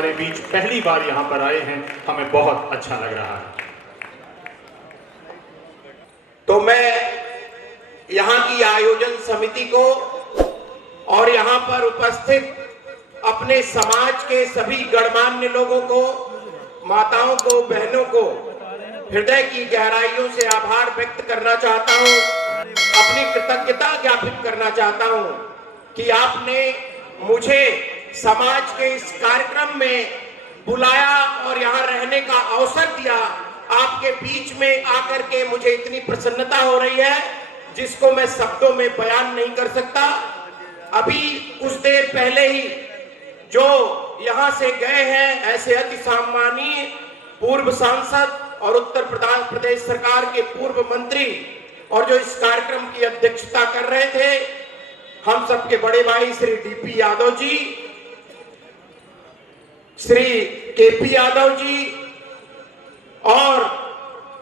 हमारे बीच पहली बार यहाँ पर आए हैं, हमें बहुत अच्छा लग रहा है। तो मैं यहाँ की आयोजन समिति को और यहाँ पर उपस्थित अपने समाज के सभी गणमान्य लोगों को, माताओं को, बहनों को हृदय की गहराइयों से आभार व्यक्त करना चाहता हूँ, अपनी कृतज्ञता ज्ञापित करना चाहता हूँ कि आपने मुझे समाज के इस कार्यक्रम में बुलाया और यहाँ रहने का अवसर दिया। आपके बीच में आकर के मुझे इतनी प्रसन्नता हो रही है जिसको मैं शब्दों में बयान नहीं कर सकता। अभी कुछ देर पहले ही जो यहाँ से गए हैं ऐसे अति सम्मानीय पूर्व सांसद और उत्तर प्रदेश सरकार के पूर्व मंत्री और जो इस कार्यक्रम की अध्यक्षता कर रहे थे, हम सबके बड़े भाई श्री डीपी यादव जी, श्री केपी यादव जी और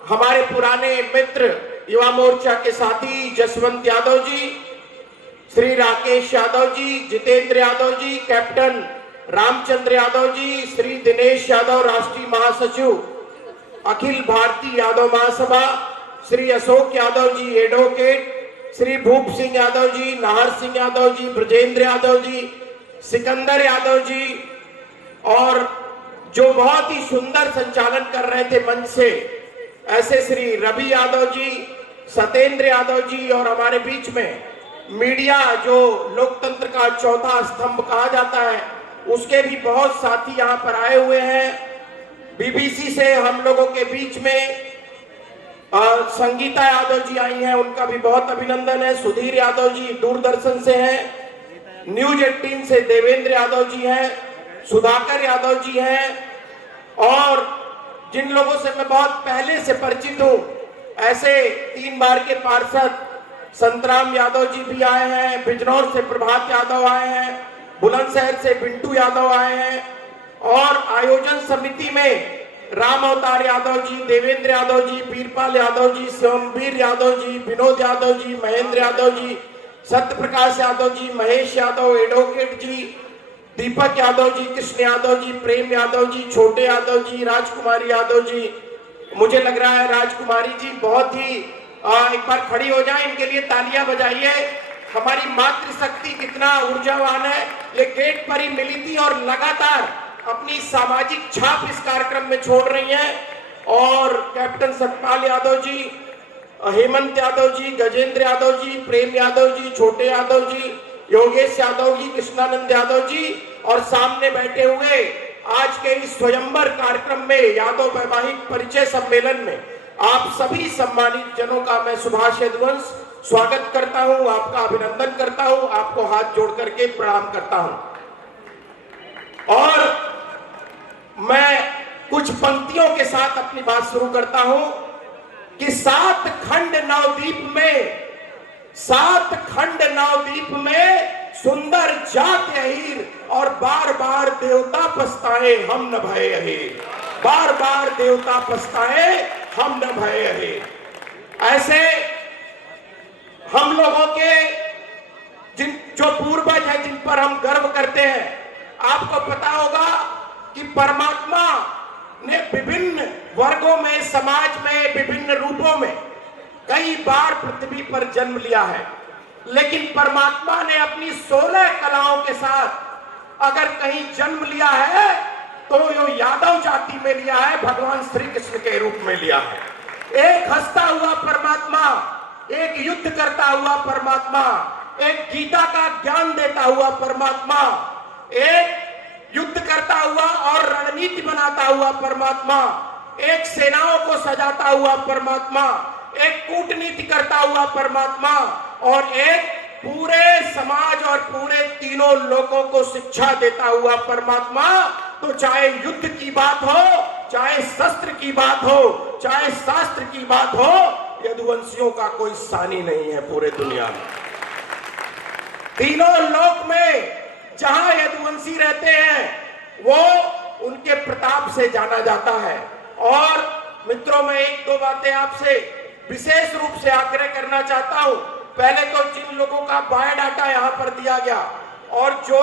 हमारे पुराने मित्र युवा मोर्चा के साथी जसवंत यादव जी, श्री राकेश यादव जी, जितेंद्र यादव जी, कैप्टन रामचंद्र यादव जी, श्री दिनेश यादव राष्ट्रीय महासचिव अखिल भारतीय यादव महासभा, श्री अशोक यादव जी एडवोकेट, श्री भूप सिंह यादव जी, नाहर सिंह यादव जी, ब्रजेंद्र यादव जी, सिकंदर यादव जी और जो बहुत ही सुंदर संचालन कर रहे थे मंच से ऐसे श्री रवि यादव जी, सतेंद्र यादव जी और हमारे बीच में मीडिया जो लोकतंत्र का चौथा स्तंभ कहा जाता है उसके भी बहुत साथी यहाँ पर आए हुए हैं। बीबीसी से हम लोगों के बीच में संगीता यादव जी आई हैं, उनका भी बहुत अभिनंदन है। सुधीर यादव जी दूरदर्शन से हैं, न्यूज 18 से देवेंद्र यादव जी हैं, सुधाकर यादव जी हैं और जिन लोगों से मैं बहुत पहले से परिचित हूं ऐसे 3 बार के पार्षद संतराम यादव जी भी आए हैं, बिजनौर से प्रभात यादव आए हैं, बुलंदशहर से बिंटू यादव आए हैं और आयोजन समिति में राम अवतार यादव जी, देवेंद्र यादव जी, वीरपाल यादव जी, सोमवीर यादव जी, विनोद यादव जी, महेंद्र यादव जी, सत्य प्रकाश यादव जी, महेश यादव एडवोकेट जी, दीपक यादव जी, कृष्ण यादव जी, प्रेम यादव जी, छोटे यादव जी, राजकुमारी यादव जी। मुझे लग रहा है राजकुमारी जी बहुत ही एक बार खड़ी हो जाए, इनके लिए तालियां बजाइए। हमारी मातृशक्ति कितना ऊर्जावान है, ये गेट पर ही मिली थी और लगातार अपनी सामाजिक छाप इस कार्यक्रम में छोड़ रही हैं। और कैप्टन सतपाल यादव जी, हेमंत यादव जी, गजेंद्र यादव जी, प्रेम यादव जी, छोटे यादव जी, योगेश यादव जी, कृष्णानंद यादव जी और सामने बैठे हुए आज के इस स्वयंवर कार्यक्रम में यादव वैवाहिक परिचय सम्मेलन में आप सभी सम्मानित जनों का मैं सुभाष यदुवंश स्वागत करता हूं, आपका अभिनंदन करता हूं, आपको हाथ जोड़ करके प्रणाम करता हूं। और मैं कुछ पंक्तियों के साथ अपनी बात शुरू करता हूं कि 7 खंड नवद्वीप में सुंदर जात अहीर और बार बार देवता पछताए हम न भय अहीर, बार बार देवता पछताए हम न भय अहीर। ऐसे हम लोगों के जो पूर्वज हैं जिन पर हम गर्व करते हैं, आपको पता होगा कि परमात्मा ने विभिन्न वर्गों में, समाज में, विभिन्न रूपों में कई बार पृथ्वी पर जन्म लिया है, लेकिन परमात्मा ने अपनी 16 कलाओं के साथ अगर कहीं जन्म लिया है तो यो यादव जाति में लिया है, भगवान श्री कृष्ण के रूप में लिया है। एक हंसता हुआ परमात्मा, एक युद्ध करता हुआ परमात्मा, एक गीता का ज्ञान देता हुआ परमात्मा, एक युद्ध करता हुआ और रणनीति बनाता हुआ परमात्मा, एक सेनाओं को सजाता हुआ परमात्मा, एक कूटनीति करता हुआ परमात्मा और एक पूरे समाज और पूरे तीनों लोगों को शिक्षा देता हुआ परमात्मा। तो चाहे युद्ध की बात हो, चाहे शस्त्र की बात हो, चाहे शास्त्र की बात हो, यदुवंशियों का कोई सानी नहीं है पूरे दुनिया में। तीनों लोक में जहां यदुवंशी रहते हैं वो उनके प्रताप से जाना जाता है। और मित्रों, मैं 1-2 बातें आपसे विशेष रूप से आग्रह करना चाहता हूं। पहले तो जिन लोगों का बायोडाटा यहां पर दिया गया और जो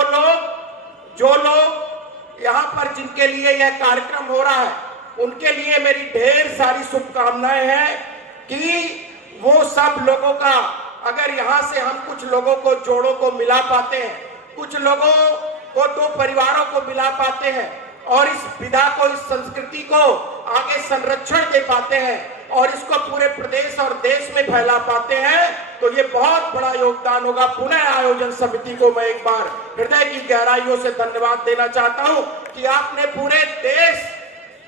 लोग यहाँ पर जिनके लिए यह कार्यक्रम हो रहा है, उनके लिए मेरी ढेर सारी शुभकामनाएं हैं कि वो सब लोगों का, अगर यहाँ से हम कुछ लोगों को जोड़ों को मिला पाते हैं, कुछ लोगों को दो परिवारों को मिला पाते हैं और इस विधा को, इस संस्कृति को आगे संरक्षण दे पाते हैं और इसको पूरे प्रदेश और देश में फैला पाते हैं, तो ये बहुत बड़ा योगदान होगा। पुनः आयोजन समिति को मैं एक बार हृदय की गहराइयों से धन्यवाद देना चाहता हूं कि आपने पूरे देश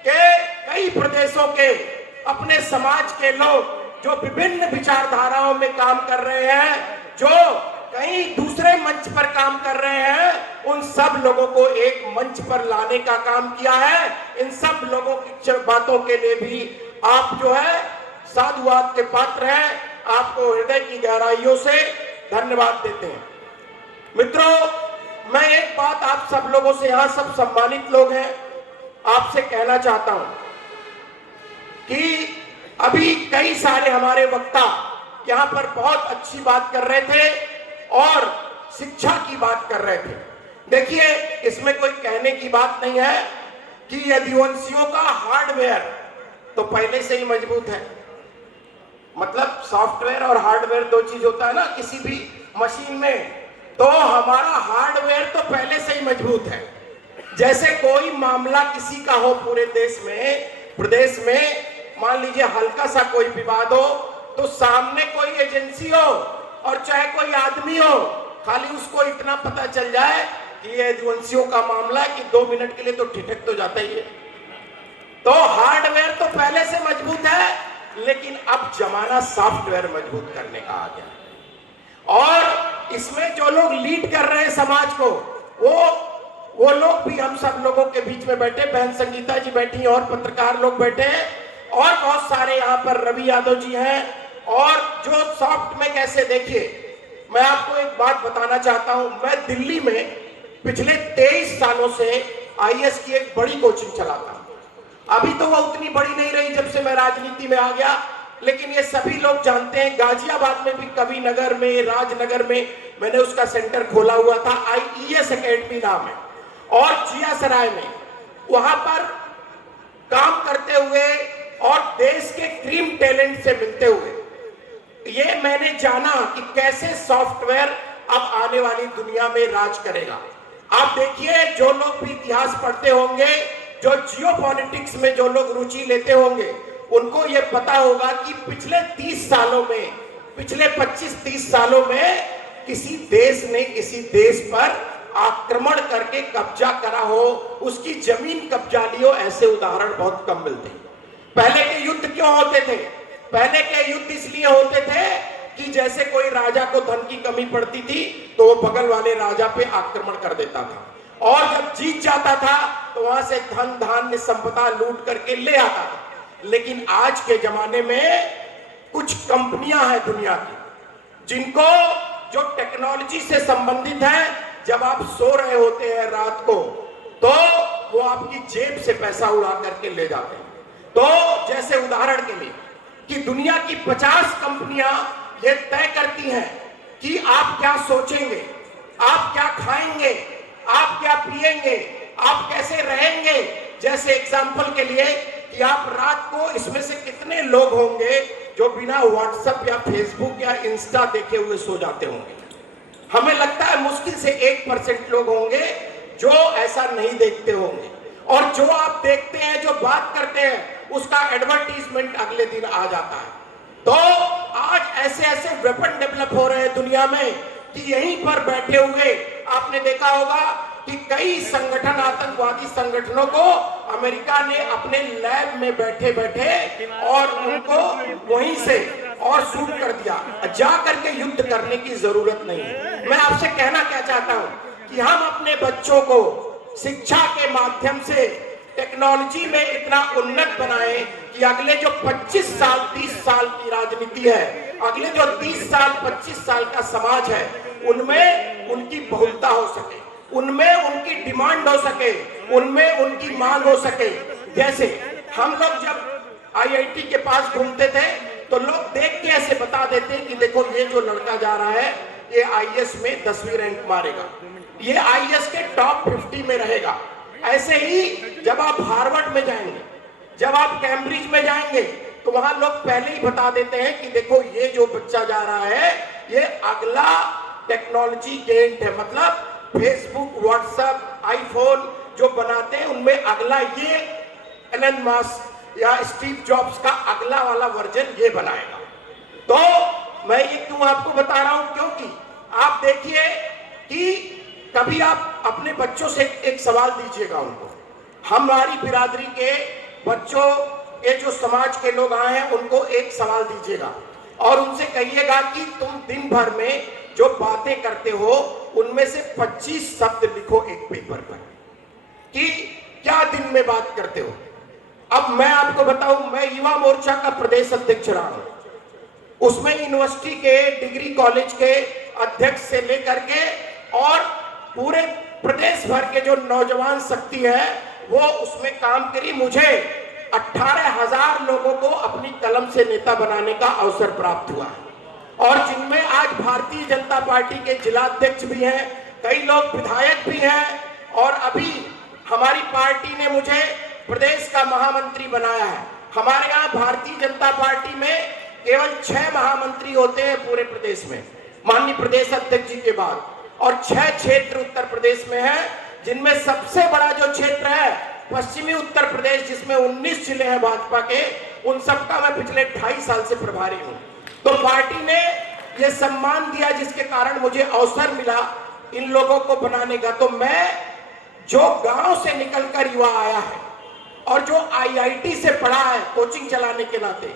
के कई प्रदेशों के अपने समाज के लोग जो विभिन्न विचारधाराओं में काम कर रहे हैं, जो कहीं दूसरे मंच पर काम कर रहे हैं, उन सब लोगों को एक मंच पर लाने का काम किया है। इन सब लोगों की बातों के लिए भी आप जो है साधुवाद के पात्र हैं। आपको हृदय की गहराइयों से धन्यवाद देते हैं। मित्रों, मैं एक बात आप सब लोगों से, यहाँ सब सम्मानित लोग हैं, आपसे कहना चाहता हूं कि अभी कई सारे हमारे वक्ता यहाँ पर बहुत अच्छी बात कर रहे थे और शिक्षा की बात कर रहे थे। देखिए, इसमें कोई कहने की बात नहीं है कि यदुवंशियों का हार्डवेयर तो पहले से ही मजबूत है। मतलब सॉफ्टवेयर और हार्डवेयर दो चीज होता है ना किसी भी मशीन में, तो हमारा हार्डवेयर तो पहले से ही मजबूत है। जैसे कोई मामला किसी का हो पूरे देश में, प्रदेश में, मान लीजिए हल्का सा कोई विवाद हो, तो सामने कोई एजेंसी हो और चाहे कोई आदमी हो, खाली उसको इतना पता चल जाए कि ये यदुवंशियों का मामला है कि 2 मिनट के लिए तो ठिठक तो जाता ही है। तो हार्डवेयर तो पहले से मजबूत है, लेकिन अब जमाना सॉफ्टवेयर मजबूत करने का आ गया। और इसमें जो लोग लीड कर रहे हैं समाज को, वो लोग भी हम सब लोगों के बीच में बैठे, बहन संगीता जी बैठी और पत्रकार लोग बैठे हैं और बहुत सारे यहाँ पर रवि यादव जी हैं। और जो सॉफ्ट में कैसे, देखिए मैं आपको एक बात बताना चाहता हूं, मैं दिल्ली में पिछले 23 सालों से आईएएस की एक बड़ी कोचिंग चलाता हूं। अभी तो वो उतनी बड़ी नहीं रही जब से मैं राजनीति में आ गया, लेकिन ये सभी लोग जानते हैं, गाजियाबाद में भी, कवि नगर में, राजनगर में मैंने उसका सेंटर खोला हुआ था, आईईएस एकेडमी नाम है, और जियासराय में, वहां पर काम करते हुए और देश के क्रीम टैलेंट से मिलते हुए ये मैंने जाना कि कैसे सॉफ्टवेयर अब आने वाली दुनिया में राज करेगा। आप देखिए, जो लोग भी इतिहास पढ़ते होंगे, जो जियोपॉलिटिक्स में जो लोग रुचि लेते होंगे, उनको ये पता होगा कि पिछले 30 सालों में, पिछले 25-30 सालों में किसी देश ने किसी देश पर आक्रमण करके कब्जा करा हो, उसकी जमीन कब्जा ली हो, ऐसे उदाहरण बहुत कम मिलते हैं। पहले के युद्ध क्यों होते थे? पहले के युद्ध इसलिए होते थे कि जैसे कोई राजा को धन की कमी पड़ती थी तो वो बगल वाले राजा पे आक्रमण कर देता था, और जब जीत जाता था तो वहां से धन धान्य संपदा लूट करके ले आता था। लेकिन आज के जमाने में कुछ कंपनियां हैं दुनिया की, जिनको, जो टेक्नोलॉजी से संबंधित है, जब आप सो रहे होते हैं रात को, तो वो आपकी जेब से पैसा उड़ा करके ले जाते हैं। तो जैसे उदाहरण के लिए कि दुनिया की 50 कंपनियां ये तय करती हैं कि आप क्या सोचेंगे, आप क्या खाएंगे, आप क्या पिएंगे, आप कैसे रहेंगे। जैसे एग्जाम्पल के लिए कि आप रात को, इसमें से कितने लोग होंगे जो बिना व्हाट्सएप या फेसबुक या इंस्टा देखे हुए सो जाते होंगे? हमें लगता है मुश्किल से 1% लोग होंगे जो ऐसा नहीं देखते होंगे। और जो आप देखते हैं, जो बात करते हैं, उसका एडवर्टीजमेंट अगले दिन आ जाता है। तो आज ऐसे ऐसे वेपन डेवलप हो रहे हैं दुनिया में कि यहीं पर बैठे हुए आपने देखा होगा कि कई संगठन, आतंकवादी संगठनों को अमेरिका ने अपने लैब में बैठे बैठे और उनको वहीं से और शूट कर दिया। जा करके युद्ध करने की जरूरत नहीं है। मैं आपसे कहना क्या चाहता हूं कि हम अपने बच्चों को शिक्षा के माध्यम से टेक्नोलॉजी में इतना उन्नत बनाएं कि अगले जो 25 साल 30 साल की राजनीति है, अगले जो 30 साल 25 साल का समाज है, उनमें उनकी बहुलता हो सके, उनमें उनकी डिमांड हो सके, उनमें उनकी मांग हो सके। जैसे हम लोग जब आईआईटी के पास घूमते थे तो लोग देख के ऐसे बता देते कि देखो ये जो लड़का जा रहा है ये आईएएस में 10वीं रैंक मारेगा, ये आईएएस के टॉप 50 में रहेगा, ऐसे ही जब आप हार्वर्ड में जाएंगे, जब आप कैम्ब्रिज में जाएंगे, तो वहां लोग पहले ही बता देते हैं कि देखो ये जो बच्चा जा रहा है ये अगला टेक्नोलॉजी गेंट है, मतलब फेसबुक, व्हाट्सएप, आईफोन जो बनाते हैं उनमें अगला ये एलन मस्क या स्टीव जॉब्स का अगला वाला वर्जन ये बनाएगा। तो मैं ये क्यों आपको बता रहा हूं, क्योंकि आप देखिए कि कभी आप अपने बच्चों से एक सवाल दीजिएगा उनको, हमारी बिरादरी के बच्चों, ये जो समाज के लोग आए हैं उनको एक सवाल दीजिएगा और उनसे कहिएगा कि तुम दिन भर में जो बातें करते हो उनमें से 25 शब्द लिखो एक पेपर पर कि क्या दिन में बात करते हो। अब मैं आपको बताऊं, मैं युवा मोर्चा का प्रदेश अध्यक्ष रहा हूं, उसमें यूनिवर्सिटी के, डिग्री कॉलेज के अध्यक्ष से लेकर के और पूरे प्रदेश भर के जो नौजवान शक्ति है वो उसमें काम करी। मुझे 18,000 लोगों को अपनी कलम से नेता बनाने का अवसर प्राप्त हुआ है और जिनमें आज भारतीय जनता पार्टी के जिलाध्यक्ष भी हैं, कई लोग विधायक भी हैं और अभी हमारी पार्टी ने मुझे प्रदेश का महामंत्री बनाया है। हमारे यहाँ भारतीय जनता पार्टी में केवल 6 महामंत्री होते हैं पूरे प्रदेश में, माननीय प्रदेश अध्यक्ष जी के बाद, और 6 क्षेत्र उत्तर प्रदेश में है, जिनमें सबसे बड़ा जो क्षेत्र है पश्चिमी उत्तर प्रदेश, जिसमें 19 जिले हैं भाजपा के, उन सबका मैं पिछले 2.5 साल से प्रभारी हूं। तो पार्टी ने ये सम्मान दिया जिसके कारण मुझे अवसर मिला इन लोगों को बनाने का। तो मैं जो गांव से निकलकर युवा आया है और जो IIT से पढ़ा है कोचिंग चलाने के नाते,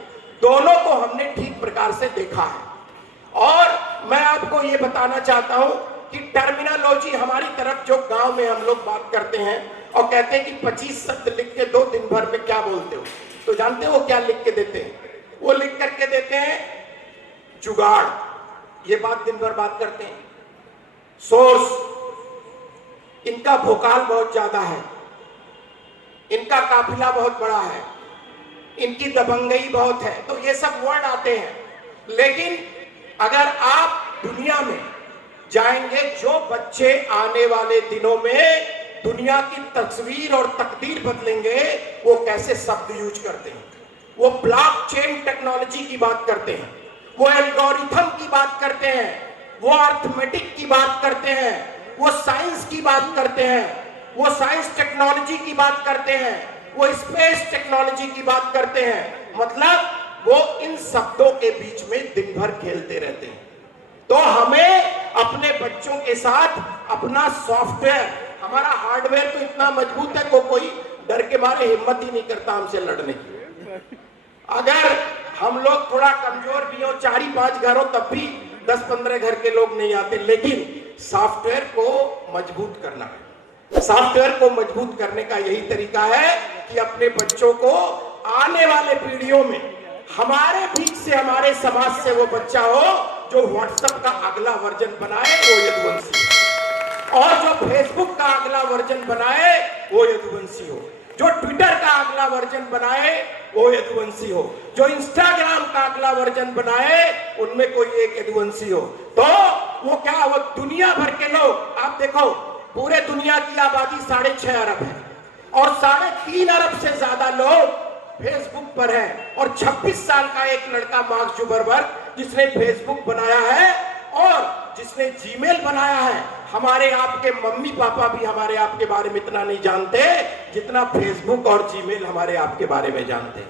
दोनों को हमने ठीक प्रकार से देखा है। और मैं आपको ये बताना चाहता हूं कि टर्मिनोलॉजी हमारी तरफ जो गांव में हम लोग बात करते हैं और कहते हैं कि 25 शब्द लिख के दो, दिन भर में क्या बोलते हो, तो जानते हो क्या लिख के देते हैं? वो लिख करके देते हैं जुगाड़, ये बात दिन भर बात करते हैं। सोर्स, इनका भोकाल बहुत ज्यादा है, इनका काफिला बहुत बड़ा है, इनकी दबंगई बहुत है, तो ये सब वर्ड आते हैं। लेकिन अगर आप दुनिया में जाएंगे, जो बच्चे आने वाले दिनों में दुनिया की तस्वीर और तकदीर बदलेंगे, वो कैसे शब्द यूज करते हैं, वो ब्लॉकचेन टेक्नोलॉजी की बात करते हैं, वो एल्गोरिथम की बात करते हैं, वो अर्थमेटिक की बात करते हैं, वो साइंस की बात करते हैं, वो साइंस टेक्नोलॉजी की बात करते हैं, वो स्पेस टेक्नोलॉजी की बात करते हैं। मतलब वो इन शब्दों के बीच में दिन भर खेलते रहते हैं। तो हमें अपने बच्चों के साथ अपना सॉफ्टवेयर, हमारा हार्डवेयर तो इतना मजबूत है, कोई डर के मारे हिम्मत ही नहीं करता हमसे लड़ने की। अगर हम लोग थोड़ा कमजोर भी हो, 4-5 घर हो, तब भी 10-15 घर के लोग नहीं आते। लेकिन सॉफ्टवेयर को मजबूत करना है, सॉफ्टवेयर को मजबूत करने का यही तरीका है कि अपने बच्चों को आने वाले पीढ़ियों में हमारे बीच से, हमारे समाज से वो बच्चा हो जो व्हाट्सएप का अगला वर्जन बनाए, वो यदुवंशी हो, और जो फेसबुक का अगला वर्जन बनाए वो यदुवंशी हो, जो ट्विटर का अगला वर्जन बनाए वो यदुवंशी हो, जो इंस्टाग्राम का अगला वर्जन बनाए उनमें कोई एक यदुवंशी हो। तो वो क्या, वो दुनिया भर के लोग, आप देखो पूरे दुनिया की आबादी 6.5 अरब है और 3.5 अरब से ज्यादा लोग फेसबुक पर है, और 26 साल का एक लड़का मार्क जुकरबर्ग, जिसने फेसबुक बनाया है और जिसने जीमेल बनाया है। हमारे आपके मम्मी पापा भी हमारे आपके बारे में इतना नहीं जानते जितना फेसबुक और जीमेल हमारे आपके बारे में जानते।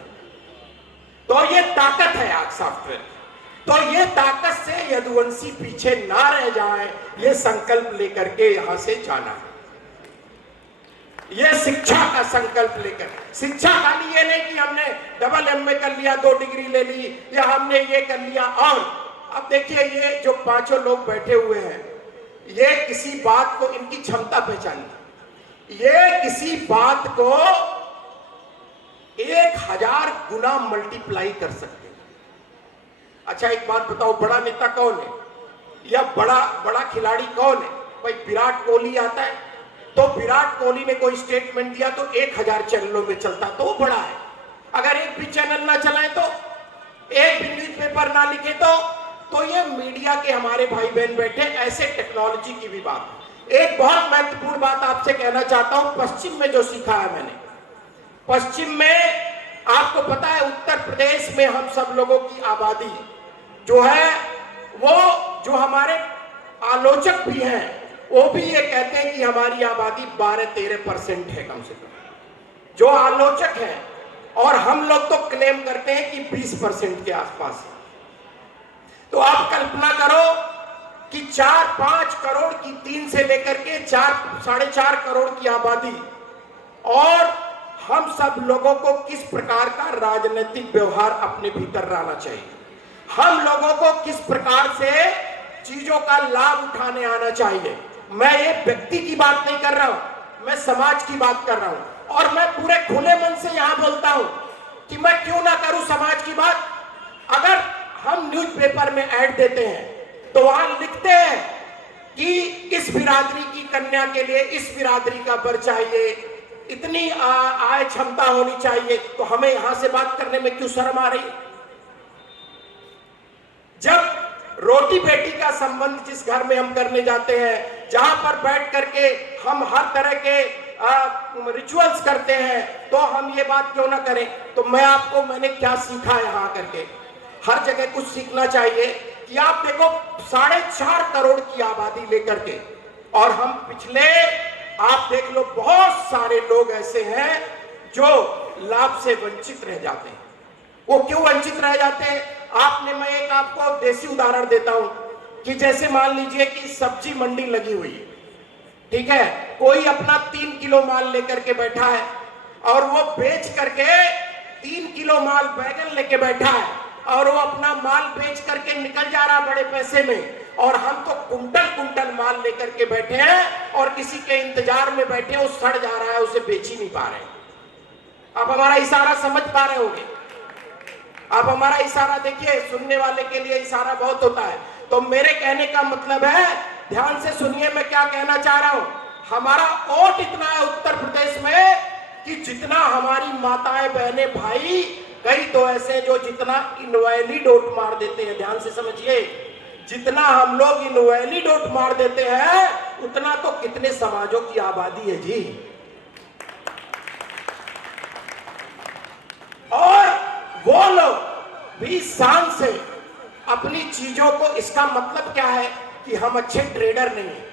तो ये ताकत है आज सॉफ्टवेयर। तो ये ताकत से यदुवंशी पीछे ना रह जाए, ये संकल्प लेकर के यहां से जाना है। ये शिक्षा का संकल्प लेकर, शिक्षा खाली ये नहीं कि हमने डबल MA कर लिया, 2 डिग्री ले ली, या हमने ये कर लिया। और अब देखिए, ये जो 5 लोग बैठे हुए हैं, ये किसी बात को, इनकी क्षमता पहचानी, ये किसी बात को 1000 गुना मल्टीप्लाई कर सकते हैं। अच्छा एक बात बताओ, बड़ा नेता कौन है या बड़ा खिलाड़ी कौन है? भाई विराट कोहली आता है, तो विराट कोहली ने कोई स्टेटमेंट दिया तो 1000 चैनलों में चलता, तो वो बड़ा है। अगर एक भी चैनल ना चलाए, तो एक भी न्यूज़पेपर ना लिखे, तो ये मीडिया के हमारे भाई बहन बैठे, ऐसे टेक्नोलॉजी की भी बात है। एक बहुत महत्वपूर्ण बात आपसे कहना चाहता हूं, पश्चिम में जो सीखा है मैंने, पश्चिम में आपको पता है उत्तर प्रदेश में हम सब लोगों की आबादी जो है, वो जो हमारे आलोचक भी हैं वो भी ये कहते हैं कि हमारी आबादी 12-13% है कम से कम, जो आलोचक हैं, और हम लोग तो क्लेम करते हैं कि 20% के आसपास है। तो आप कल्पना करो कि 4-5 करोड़ की, 3 से लेकर के 4-4.5 करोड़ की आबादी, और हम सब लोगों को किस प्रकार का राजनीतिक व्यवहार अपने भीतर लाना चाहिए, हम लोगों को किस प्रकार से चीजों का लाभ उठाने आना चाहिए। मैं ये व्यक्ति की बात नहीं कर रहा हूं, मैं समाज की बात कर रहा हूं, और मैं पूरे खुले मन से यहां बोलता हूं कि मैं क्यों ना करूं समाज की बात। अगर हम न्यूज़पेपर में ऐड देते हैं तो वहां लिखते हैं कि इस बिरादरी की कन्या के लिए इस बिरादरी का वर चाहिए, इतनी आय क्षमता होनी चाहिए, तो हमें यहां से बात करने में क्यों शर्म आ रही? जब रोटी बेटी का संबंध जिस घर में हम करने जाते हैं, जहां पर बैठ करके हम हर तरह के रिचुअल्स करते हैं, तो हम ये बात क्यों ना करें। तो मैंने क्या सीखा है यहाँ करके, हर जगह कुछ सीखना चाहिए कि आप देखो 4.5 करोड़ की आबादी लेकर के, और हम पिछले, आप देख लो बहुत सारे लोग ऐसे हैं जो लाभ से वंचित रह जाते हैं। वो क्यों वंचित रह जाते हैं? मैं एक आपको देसी उदाहरण देता हूं कि जैसे मान लीजिए कि सब्जी मंडी लगी हुई है, ठीक है, कोई अपना 3 किलो माल लेकर के बैठा है, और वो बेच करके 3 किलो माल बैगन लेके बैठा है, और वो अपना माल बेच करके निकल जा रहा बड़े पैसे में, और हम तो कुंटल माल लेकर के बैठे हैं और किसी के इंतजार में बैठे हैं, वो सड़ जा रहा है, उसे बेच ही नहीं पा रहे। आप हमारा इशारा समझ पा रहे होंगे, आप हमारा इशारा देखिए, सुनने वाले के लिए इशारा बहुत होता है। तो मेरे कहने का मतलब है, ध्यान से सुनिए मैं क्या कहना चाह रहा हूं। हमारा वोट इतना है उत्तर प्रदेश में कि जितना हमारी माताएं बहनें भाई, कई तो ऐसे जो जितना इनवैलिड वोट मार देते हैं, ध्यान से समझिए, जितना हम लोग इनवैलिड वोट मार देते हैं उतना तो कितने समाजों की आबादी है जी। और वो लोग भी शान से अपनी चीजों को, इसका मतलब क्या है कि हम अच्छे ट्रेडर नहीं है,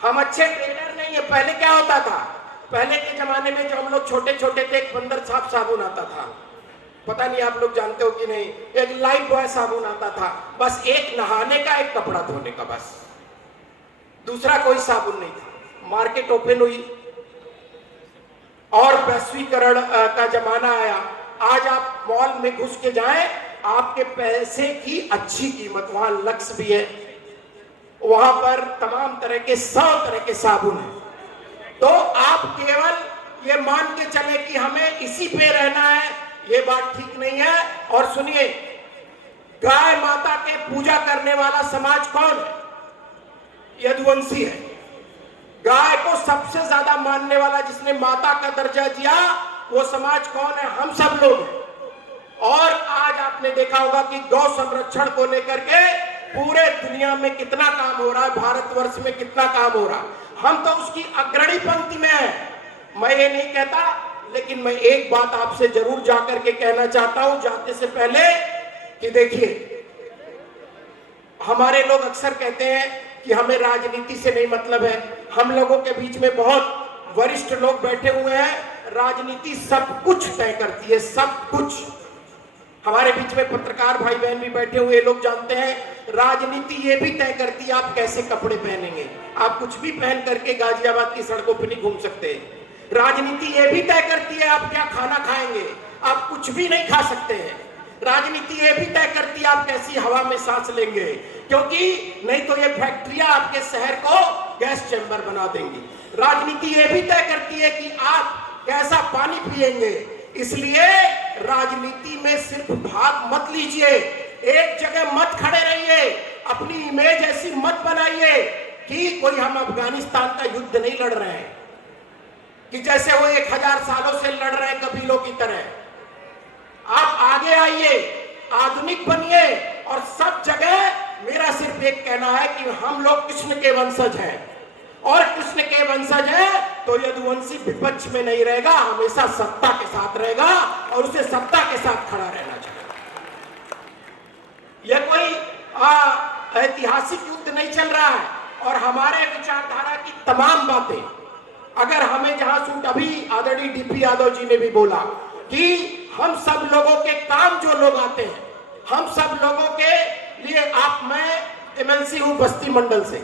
हम अच्छे ट्रेडर नहीं है। पहले क्या होता था, पहले के जमाने में जब हम लोग छोटे छोटे थे, एक बंदर छाप साबुन आता था, पता नहीं आप लोग जानते हो कि नहीं, एक लाइफ बॉय साबुन आता था, बस एक नहाने का, एक कपड़ा धोने का, बस दूसरा कोई साबुन नहीं था। मार्केट ओपन हुई और वैश्वीकरण का जमाना आया। आज आप मॉल में घुस के जाएं, आपके पैसे की अच्छी कीमत, वहां लक्स भी है, वहां पर तमाम तरह के 100 तरह के साबुन है। तो आप केवल ये मान के चले कि हमें इसी पे रहना है, ये बात ठीक नहीं है। और सुनिए, गाय माता के पूजा करने वाला समाज कौन है? यदुवंशी है। गाय को सबसे ज्यादा मानने वाला, जिसने माता का दर्जा दिया, वो समाज कौन है? हम सब लोग हैं। और आज आपने देखा होगा कि गौ संरक्षण को लेकर के पूरे दुनिया में कितना काम हो रहा है, भारतवर्ष में कितना काम हो रहा है, हम तो उसकी अग्रणी पंक्ति में है। मैं ये नहीं कहता, लेकिन मैं एक बात आपसे जरूर जाकर के कहना चाहता हूं जाते से पहले कि देखिए, हमारे लोग अक्सर कहते हैं कि हमें राजनीति से नहीं मतलब है। हम लोगों के बीच में बहुत वरिष्ठ लोग बैठे हुए हैं, राजनीति सब कुछ तय करती है, सब कुछ। हमारे बीच में पत्रकार भाई बहन भी बैठे हुए, लोग जानते हैं राजनीति ये भी तय करती है आप कैसे कपड़े पहनेंगे। आप कुछ भी पहन करके गाजियाबाद की सड़कों पर नहीं घूम सकते। राजनीति ये भी तय करती है आप क्या खाना खाएंगे, आप कुछ भी नहीं खा सकते हैं। राजनीति ये भी तय करती है आप कैसी हवा में सांस लेंगे, क्योंकि नहीं तो ये फैक्ट्रियां आपके शहर को गैस चैम्बर बना देंगी। राजनीति ये भी तय करती है कि आप कैसा पानी पिएंगे। इसलिए राजनीति में सिर्फ भाग मत लीजिए, एक जगह मत खड़े रहिए, अपनी इमेज ऐसी मत बनाइए कि कोई हम अफगानिस्तान का युद्ध नहीं लड़ रहे हैं, कि जैसे वो 1000 सालों से लड़ रहे हैं कबीलों की तरह। आप आगे आइए, आधुनिक बनिए, और सब जगह मेरा सिर्फ एक कहना है कि हम लोग कृष्ण के वंशज हैं, और कृष्ण के वंशज है तो यदुवंशी विपक्ष में नहीं रहेगा, हमेशा सत्ता के साथ रहेगा और उसे सत्ता के साथ खड़ा रहना चाहिए। यह कोई ऐतिहासिक युद्ध नहीं चल रहा है, और हमारे विचारधारा की तमाम बातें अगर हमें जहां सूट, अभी आदरणीय डीपी यादव जी ने भी बोला कि हम सब लोगों के काम जो लोग आते हैं, हम सब लोगों के लिए मैं एमएलसी हूं बस्ती मंडल से,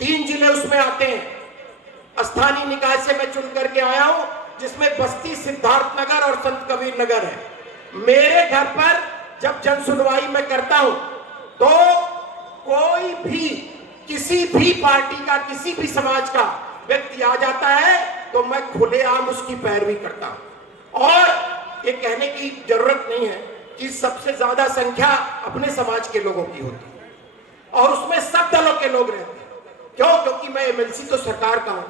3 जिले उसमें आते हैं। स्थानीय निकाय से मैं चुन करके आया हूं, जिसमें बस्ती, सिद्धार्थनगर और संत कबीर नगर है। मेरे घर पर जब जन सुनवाई में करता हूं तो कोई भी, किसी भी पार्टी का, किसी भी समाज का व्यक्ति आ जाता है तो मैं खुलेआम उसकी पैरवी करता हूं। और ये कहने की जरूरत नहीं है कि सबसे ज्यादा संख्या अपने समाज के लोगों की होती है और उसमें सब दलों के लोग रहते हैं। क्यों? क्योंकि मैं एमएलसी तो सरकार का हूं,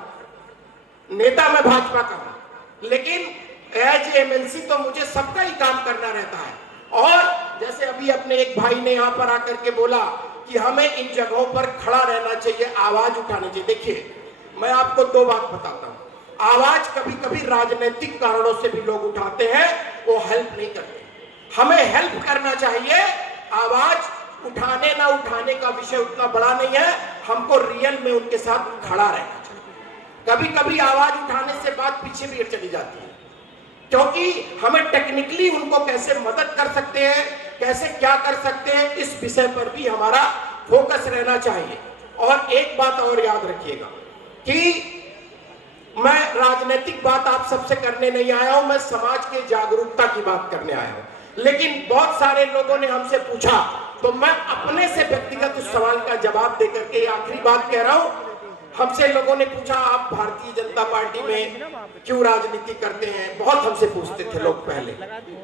नेता मैं भाजपा का हूं, लेकिन एज एमएलसी तो मुझे सबका ही काम करना रहता है। और जैसे अभी अपने एक भाई ने यहां पर आकर के बोला कि हमें इन जगहों पर खड़ा रहना चाहिए, आवाज उठानी चाहिए। देखिए, मैं आपको 2 बात बताता हूं। आवाज कभी कभी राजनीतिक कारणों से भी लोग उठाते हैं, वो हेल्प नहीं करते। हमें हेल्प करना चाहिए। आवाज उठाने ना उठाने का विषय उतना बड़ा नहीं है, हमको रियल में उनके साथ खड़ा रहना चाहिए। कभी कभी आवाज उठाने से बात पीछे भी चली जाती है, क्योंकि हमें टेक्निकली उनको कैसे मदद कर सकते हैं, कैसे क्या कर सकते हैं, इस विषय पर भी हमारा फोकस रहना चाहिए। और एक बात और याद रखिएगा कि मैं राजनीतिक बात आप सबसे करने नहीं आया हूं, मैं समाज के जागरूकता की बात करने आया हूं। लेकिन बहुत सारे लोगों ने हमसे पूछा तो मैं अपने से व्यक्तिगत उस सवाल का जवाब देकर के आखिरी बात कह रहा हूं। हमसे लोगों ने पूछा, आप भारतीय जनता पार्टी में क्यों राजनीति करते हैं? बहुत हमसे पूछते थे लोग पहले।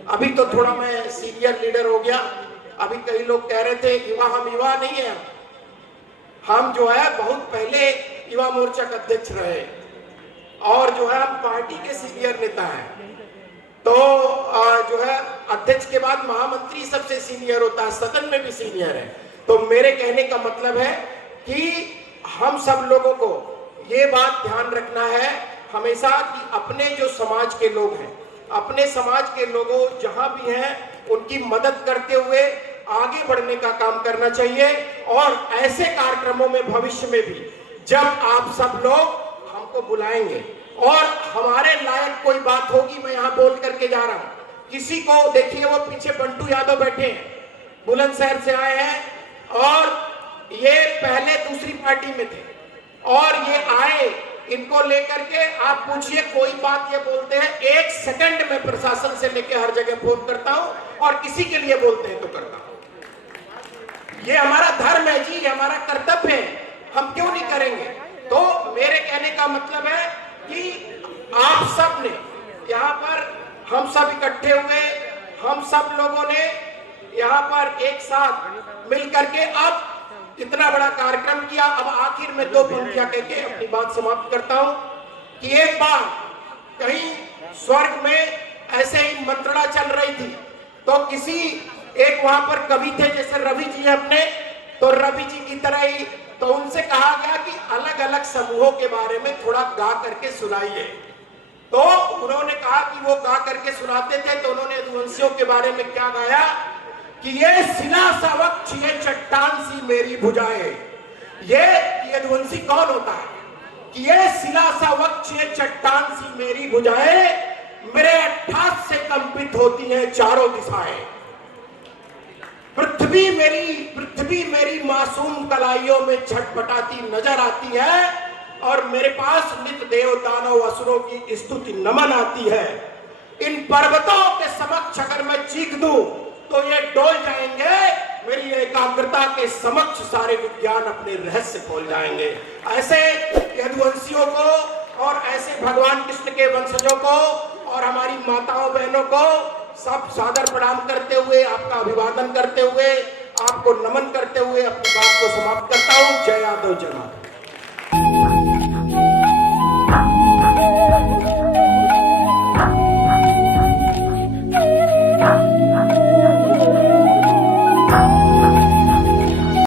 अभी तो थोड़ा मैं सीनियर लीडर हो गया। अभी कई लोग कह रहे थे युवा, हम युवा नहीं है, हम जो है बहुत पहले युवा मोर्चा का अध्यक्ष रहे और जो है हम पार्टी के सीनियर नेता हैं। तो जो है अध्यक्ष के बाद महामंत्री सबसे सीनियर होता है, सदन में भी सीनियर है। तो मेरे कहने का मतलब है कि हम सब लोगों को ये बात ध्यान रखना है हमेशा कि अपने जो समाज के लोग हैं, अपने समाज के लोगों जहां भी हैं, उनकी मदद करते हुए आगे बढ़ने का काम करना चाहिए। और ऐसे कार्यक्रमों में भविष्य में भी जब आप सब लोग हमको बुलाएंगे और हमारे लायक कोई बात होगी, मैं यहाँ बोल करके जा रहा हूँ, किसी को देखिए, वो पीछे बंटू यादव बैठे हैं, बुलंदशहर से आए हैं और ये पहले दूसरी पार्टी में थे और ये आए, इनको लेकर के आप पूछिए कोई बात ये बोलते हैं, 1 सेकंड में प्रशासन से लेकर हर जगह फोन करता हूं और किसी के लिए बोलते हैं तो करता हूं। ये हमारा धर्म है जी, हमारा कर्तव्य है, हम क्यों नहीं करेंगे? तो मेरे कहने का मतलब है कि आप सब ने यहाँ पर, हम सब इकट्ठे हुए, हम सब लोगों ने यहाँ पर एक साथ मिल करके अब इतना बड़ा कार्यक्रम किया। अब आखिर में 2 पंक्तियां कहकर अपनी बात समाप्त करता हूं कि एक बार कहीं स्वर्ग में ऐसे ही मंत्रणा चल रही थी, तो किसी एक वहां पर कवि थे, जैसे रवि जी अपने, तो रवि जी की तरह ही, तो उनसे कहा गया कि अलग अलग समूहों के बारे में थोड़ा गा करके सुनाइए। तो उन्होंने कहा कि वो गा करके सुनाते थे, तो उन्होंने यदुवंशियों के बारे में क्या गाया कि ये शिला सा वक्ष, ये चट्टान सी मेरी भुजाएं। ये यदुवंशी कौन होता है कि ये शिला सा वक्ष, ये चट्टान सी मेरी भुजाएं, मेरे अट्ठास से कंपित होती हैं चारों दिशाएं। पृथ्वी मेरी मासूम कलाइयों में छटपटाती नजर आती है और मेरे पास नित देव दानव असुरों की स्तुति नमन आती है। इन पर्वतों के समक्ष अगर मैं चीख दूं तो ये डोल जाएंगे, मेरी एकाग्रता के समक्ष सारे विज्ञान अपने रहस्य खोल जाएंगे। ऐसे यदुवंशियों को और ऐसे भगवान कृष्ण के वंशजों को और हमारी माताओं बहनों को सब सादर प्रणाम करते हुए, आपका अभिवादन करते हुए, आपको नमन करते हुए अपनी बात को समाप्त करता हूं। जय यादव, जय माता।